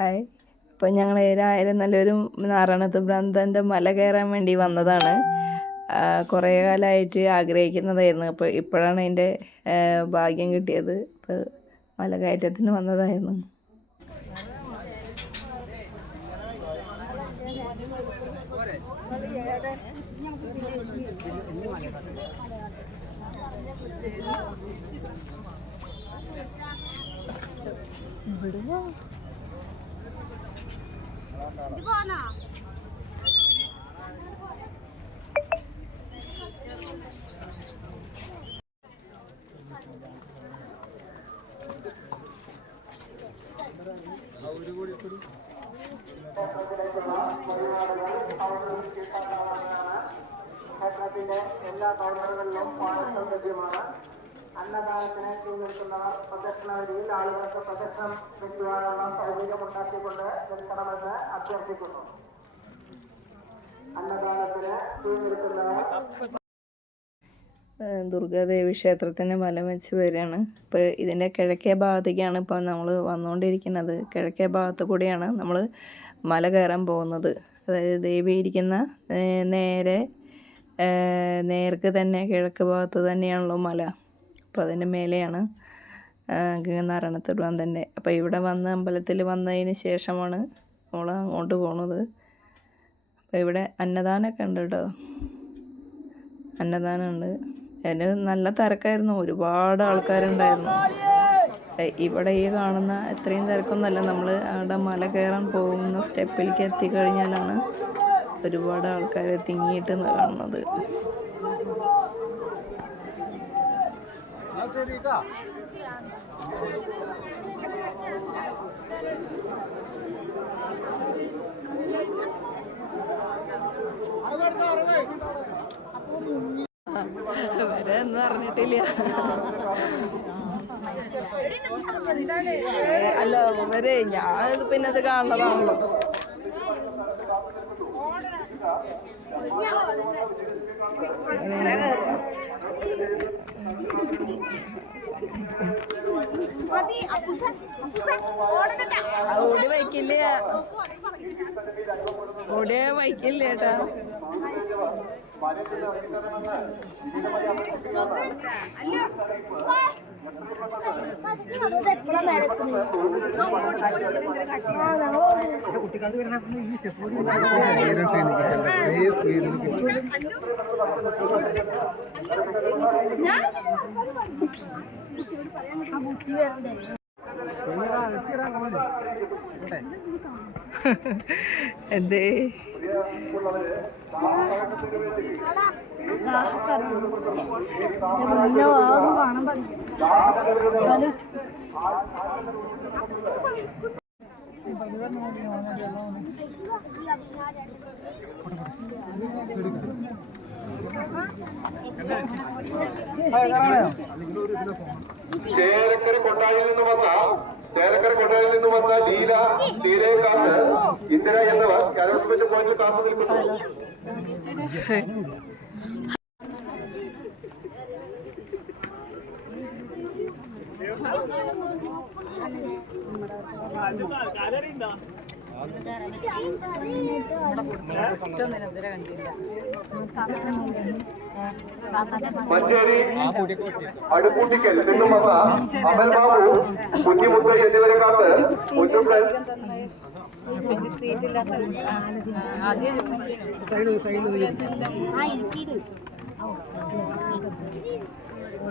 Hi. അപ്പോൾ ഞങ്ങൾ ഏതായാലും നല്ലൊരു നാറാണത്ത് ഭ്രാന്തൻ്റെ മല കയറാൻ വേണ്ടി വന്നതാണ്. കുറേ കാലമായിട്ട് ആഗ്രഹിക്കുന്നതായിരുന്നു. അപ്പോൾ ഇപ്പോഴാണ് അതിൻ്റെ ഭാഗ്യം കിട്ടിയത്. ഇപ്പോൾ മല കയറ്റത്തിന് വന്നതായിരുന്നു. ക്ഷേത്രത്തിന്റെ എല്ലാ കൗണ്ടറുകളിലും പായസം ലഭ്യമാണ്. അന്നദാനത്തിന് നിൽക്കുന്നവർ പ്രദക്ഷിണ വരിയിൽ ആളുകൾക്ക് പ്രദക്ഷിണം വെക്കുവാനുള്ള സൗകര്യം ഉണ്ടാക്കിക്കൊണ്ട് നിൽക്കണമെന്ന് അഭ്യർത്ഥിക്കുന്നു. അന്നദാനത്തിന് നിൽക്കുന്നവർ ദുർഗാദേവി ക്ഷേത്രത്തിന് വലം വെച്ച് വരികയാണ്. ഇപ്പോൾ ഇതിൻ്റെ കിഴക്കേ ഭാഗത്തേക്കാണ് ഇപ്പോൾ നമ്മൾ വന്നുകൊണ്ടിരിക്കുന്നത്. കിഴക്കേ ഭാഗത്ത് കൂടിയാണ് നമ്മൾ മല കയറാൻ പോകുന്നത്. അതായത് ദേവി ഇരിക്കുന്ന നേർക്ക് തന്നെ കിഴക്ക് ഭാഗത്ത് തന്നെയാണല്ലോ മല. അപ്പോൾ അതിൻ്റെ മേലെയാണ് നാരായണത്ത് ഭ്രാന്തൻ്റെ. അപ്പോൾ ഇവിടെ വന്ന് അമ്പലത്തിൽ വന്നതിന് ശേഷമാണ് നമ്മൾ അങ്ങോട്ട് പോകുന്നത്. അപ്പോൾ ഇവിടെ അന്നദാനമൊക്കെ ഉണ്ട് കേട്ടോ. അന്നദാനമുണ്ട്. അതിന് നല്ല തിരക്കായിരുന്നു. ഒരുപാട് ആൾക്കാരുണ്ടായിരുന്നു. ഇവിടെ ഈ കാണുന്ന ഇത്രയും തിരക്കൊന്നുമല്ല. നമ്മൾ അവിടെ മല കയറാൻ പോകുന്ന സ്റ്റെപ്പിലേക്ക് എത്തിക്കഴിഞ്ഞാലാണ് ഒരുപാട് ആൾക്കാർ തിങ്ങിയിട്ട് കാണുന്നത്. വരെ ഒന്നും അറിഞ്ഞിട്ടില്ല. അല്ല വരെ ഞാൻ പിന്നെ അത് കാണുന്നതാണല്ലോ. ഓടി വയ്ക്കില്ല, ഓടിയ വയ്ക്കില്ല ചേട്ടാ. എന്തേ ചേലക്കര കൊട്ടായിൽ നിന്ന് വന്ന ലീലയെ കാത്ത് ഇന്ദിര എന്നവർ കലോത്സവ പോയിന്റിൽ കാത്തു നിൽക്കുന്നു. മഞ്ചേരി അടുക്കൂട്ടിക്കൽ നിന്നും വന്ന അമൽ ബാബു, കുഞ്ഞിമുത്ത് എന്നിവരെ കാത്ത് കുഞ്ഞുപ്രൻ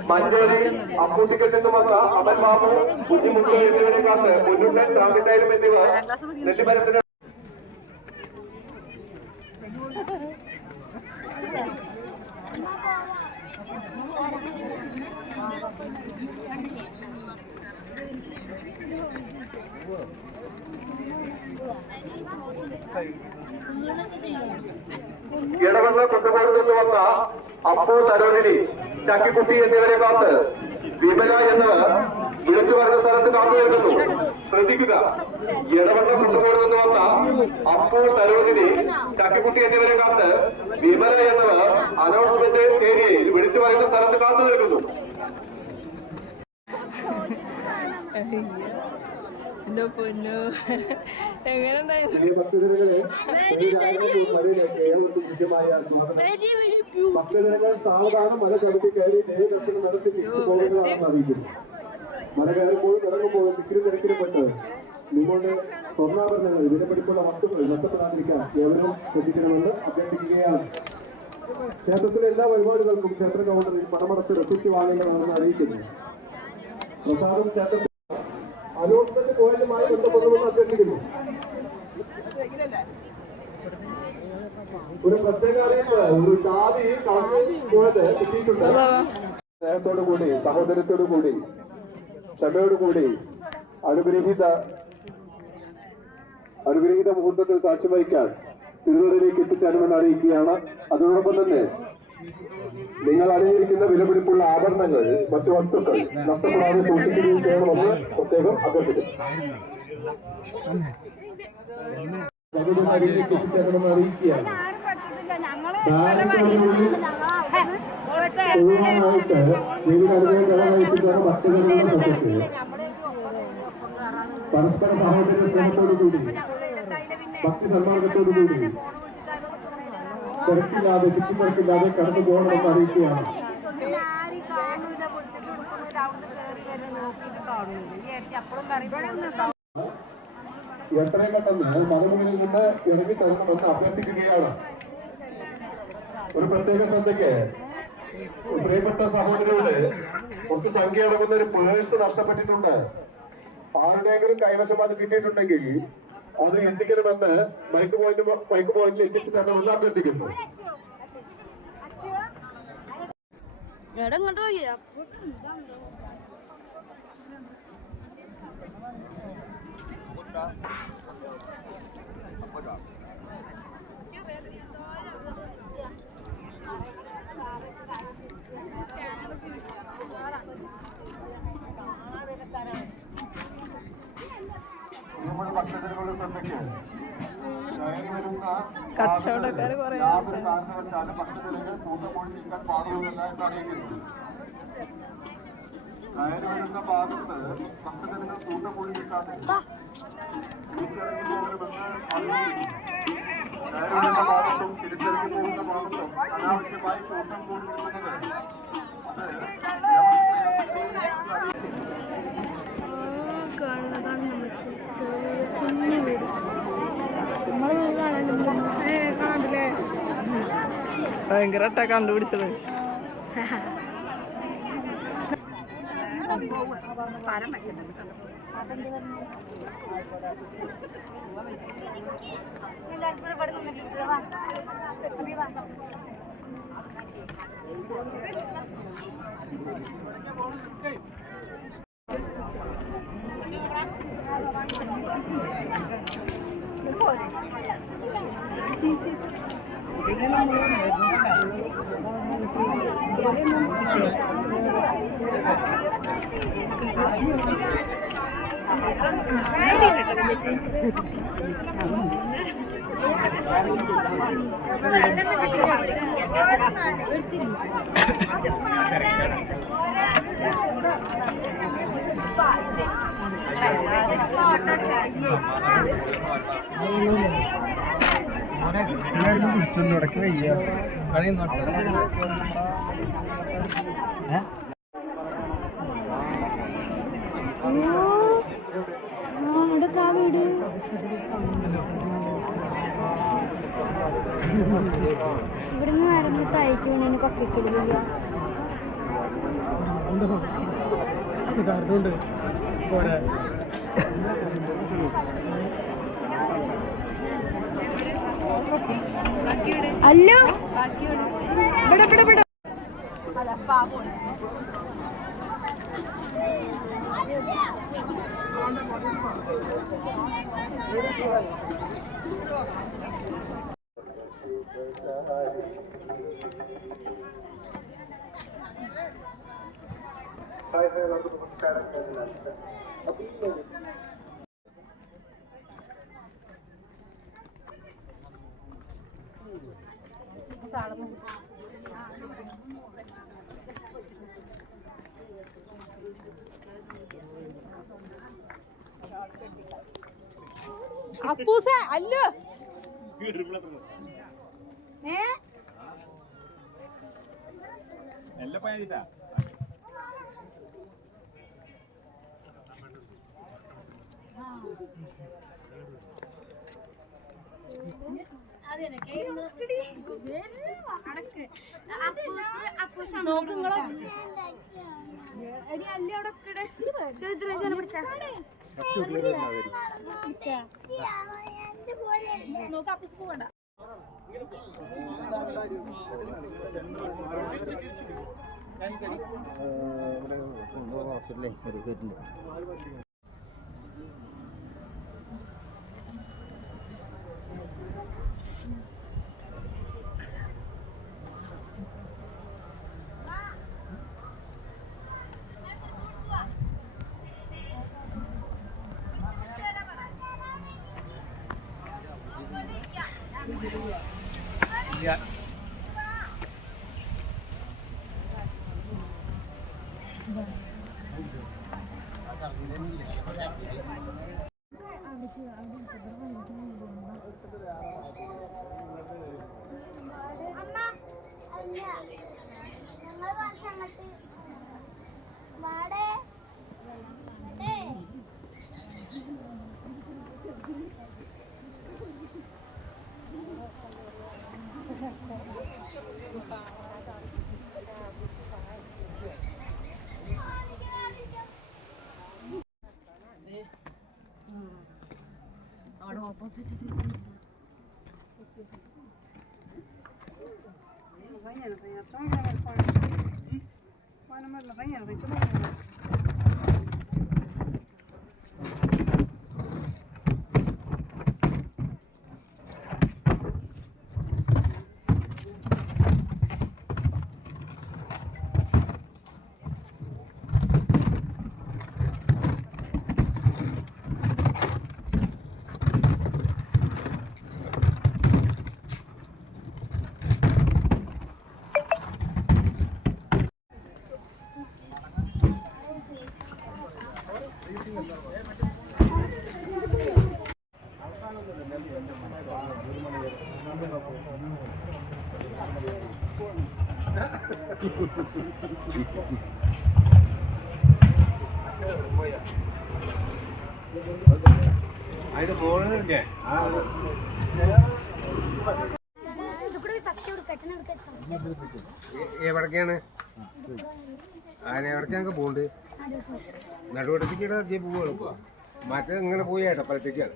മഞ്ചേരി അപ്പൂട്ടിക്കൽ നിന്നും വന്ന അമൽ ബാബു, കുഞ്ഞിമുത്ത് എന്നിവരെ കാത്ത് കുഞ്ഞുപ്രൻ സാമ്പിട്ടായാലും എന്നിവർ നെല്ലിമരത്തിന് ഇടവെന്ന് കൊണ്ടുപോകുന്നു വന്ന അപ്പു, സരോജിനി, ചക്കിക്കുട്ടി എന്നിവരെ കാത്ത് വിമല എന്നവർ വിളിച്ചു പറഞ്ഞ സ്ഥലത്ത് കാത്തു നിൽക്കുന്നു. ശ്രദ്ധിക്കുക, ഇടവെന്ന് കൊണ്ടുപോകുന്നു വന്ന അപ്പു, സരോജിനി, ചക്കിക്കുട്ടി എന്നിവരെ കാത്ത് വിമല എന്നവർ അനൗൺസ്മെന്റ് ഏരിയയിൽ വിളിച്ചു പറയുന്ന സ്ഥലത്ത് കാത്തു നിൽക്കുന്നു. എന്റെ പൊന്നു എങ്ങനെ ഉണ്ടായിരുന്നു? പ്രിയ ഭക്തജനങ്ങളെ, ഏവർക്കും കൃത്യമായ സ്വാഗതം. ഭക്തജനങ്ങൾ സാവധാനം മല ചവിട്ടി കയറി ദൈവദർശനം നടത്തി തിരിച്ചു പോകുന്നതാണെന്ന് അറിയിക്കുന്നു. മല കയറിപ്പോഴും ഇറങ്ങുമ്പോഴും തിക്കിലും തിരക്കിലും പെട്ട് നിങ്ങളുടെ സ്വർണ്ണാഭരണങ്ങൾ വിലപിടിപ്പുള്ള വസ്തുക്കൾ നഷ്ടപ്പെടാതിരിക്കാൻ ഏവരും ശ്രദ്ധിക്കണമെന്ന് അഭ്യർത്ഥിക്കുകയാണ്. ക്ഷേത്രത്തിലെ എല്ലാ വഴിപാടുകൾക്കും ക്ഷേത്ര കൗണ്ടറിൽ പണമടച്ച് റെസിപ്റ്റ് വാങ്ങേണ്ടതാണെന്ന് അറിയിക്കുന്നു. പ്രസാദം ക്ഷേത്രത്തിൽ അലോട്ട്മെന്റ് പോയിന്റുമായി ബന്ധപ്പെടുമെന്ന് അഭ്യർത്ഥിക്കുന്നു. ഒരു പ്രത്യേക അറിയിപ്പ്, ഒരു ചാവി കളഞ്ഞു പോയത് കിട്ടിയിട്ടുണ്ട്. സ്നേഹത്തോടു കൂടി, സഹോദരത്തോടു കൂടി, ക്ഷമയോടുകൂടി അനുഗ്രഹീത മുഹൂർത്തത്തിൽ സാക്ഷ്യം വഹിക്കാൻ തിരുവനന്തപുരത്തേക്ക് എത്തിച്ചേരുമെന്ന് അറിയിക്കുകയാണ്. അതോടൊപ്പം തന്നെ നിങ്ങൾ അണിഞ്ഞിരിക്കുന്ന വിലപിടിപ്പുള്ള ആഭരണങ്ങൾ, മറ്റു വസ്തുക്കൾ നഷ്ടപ്പെടാതെ സൂക്ഷിക്കുകയും ചെയ്യണമെന്ന് പ്രത്യേകം അഭ്യർത്ഥിക്കുന്നു. എത്തിച്ചേരണമെന്ന് അറിയിക്കുകയാണ്. പരസ്പര സഹോദര സ്നേഹത്തോടുകൂടി, ഭക്തി സന്മാർഗത്തോടുകൂടി, തിരക്കില്ലാതെ ചുറ്റിത്തിരക്കില്ലാതെ കടന്നു പോകണമെന്ന് അറിയിക്കുകയാണ്. എത്രയും പെട്ടെന്ന് മലമുകളിൽ നിന്ന് ഇറങ്ങി തരണമെന്ന് അഭ്യർത്ഥിക്കുകയാണ്. ഒരു പ്രത്യേക ശ്രദ്ധയ്ക്ക്, പ്രിയപ്പെട്ട സഹോദരരോട്, കുറച്ച് സംഖ്യ അടങ്ങുന്ന ഒരു പേഴ്സ് നഷ്ടപ്പെട്ടിട്ടുണ്ട്. ആരുടെയെങ്കിലും കൈവശം അത് കിട്ടിയിട്ടുണ്ടെങ്കിൽ അത് എത്തിക്കണമെന്ന് മൈക്ക് പോയിന്റിൽ എത്തിച്ചു തരണമെന്ന് അഭ്യർത്ഥിക്കുന്നു. കച്ചവടക്കാര് കുറെ വരുന്ന ഭാഗത്ത് ഭക്തജനങ്ങൾ കൂട്ടം കൂടി നിൽക്കാതെ വരുന്ന ഭാഗത്തും തിരിച്ചിറങ്ങി പോകുന്ന ഭാഗത്തും അനാവശ്യമായി കൂട്ടം കൂടി നിൽക്കുന്നത് ഭയങ്കരട്ടാ കണ്ടുപിടിച്ചത്. ഇടയ്ക്ക് വയ്യ വീട് ഇവിടുന്ന് നേരം തയ്ക്ക് വേണ്ടി കൊക്കയില്ല. കാരണമുണ്ട് പോരാ. അല്ല ഇവിടെ ഇവിടെ ഇവിടെ അപ്പൂസ അല്ലോ എല്ലാം പോയാ നോക്കുങ്ങളോ നോക്ക് അപ്പൂസ് പോകണ്ട ഹോസ്പിറ്റലേ ഒരു പേരുണ്ട്. അതിന്റെ മോളില്ലേ എവിടേക്കാണ് എവിടേക്കാണ് പോണ്ട് നടുവടത്തേക്കാണ് അധികം പോവുള്ളൂ മറ്റേ ഇങ്ങനെ പോയി ഏട്ടപ്പഴത്തേക്കാണ്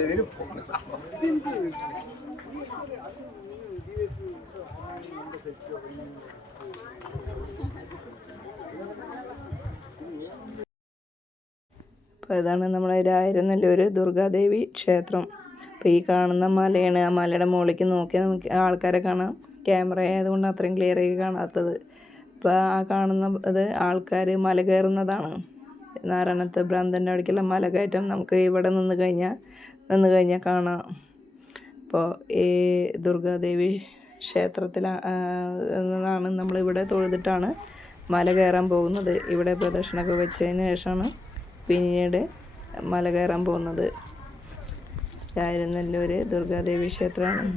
ഏതിലും അപ്പോൾ ഇതാണ് നമ്മുടെ രായരനല്ലൂർ ദുർഗാദേവി ക്ഷേത്രം. അപ്പോൾ ഈ കാണുന്ന മലയാണ്. ആ മലയുടെ മുകളിലേക്ക് നോക്കിയാൽ നമുക്ക് ആൾക്കാരെ കാണാം. ക്യാമറ ആയതുകൊണ്ട് അത്രയും ക്ലിയർ ആയി കാണാത്തത്. അപ്പോൾ ആ കാണുന്ന ഇത് ആൾക്കാർ മല കയറുന്നതാണ്. നാരായണത്ത് ഭ്രാന്തൻ്റെ അവിടേക്കുള്ള മല കയറ്റം നമുക്ക് ഇവിടെ നിന്ന് കഴിഞ്ഞാൽ കാണാം. അപ്പോൾ ഈ ദുർഗാദേവി ക്ഷേത്രത്തിൽ നിന്നാണ് നമ്മളിവിടെ തൊഴുതിട്ടാണ് മല കയറാൻ പോകുന്നത്. ഇവിടെ പ്രദക്ഷിണമൊക്കെ വെച്ചതിന് ശേഷമാണ് പിന്നീട് മല കയറാൻ പോകുന്നത്. രായരനല്ലൂർ ദുർഗാദേവി ക്ഷേത്രമാണ്.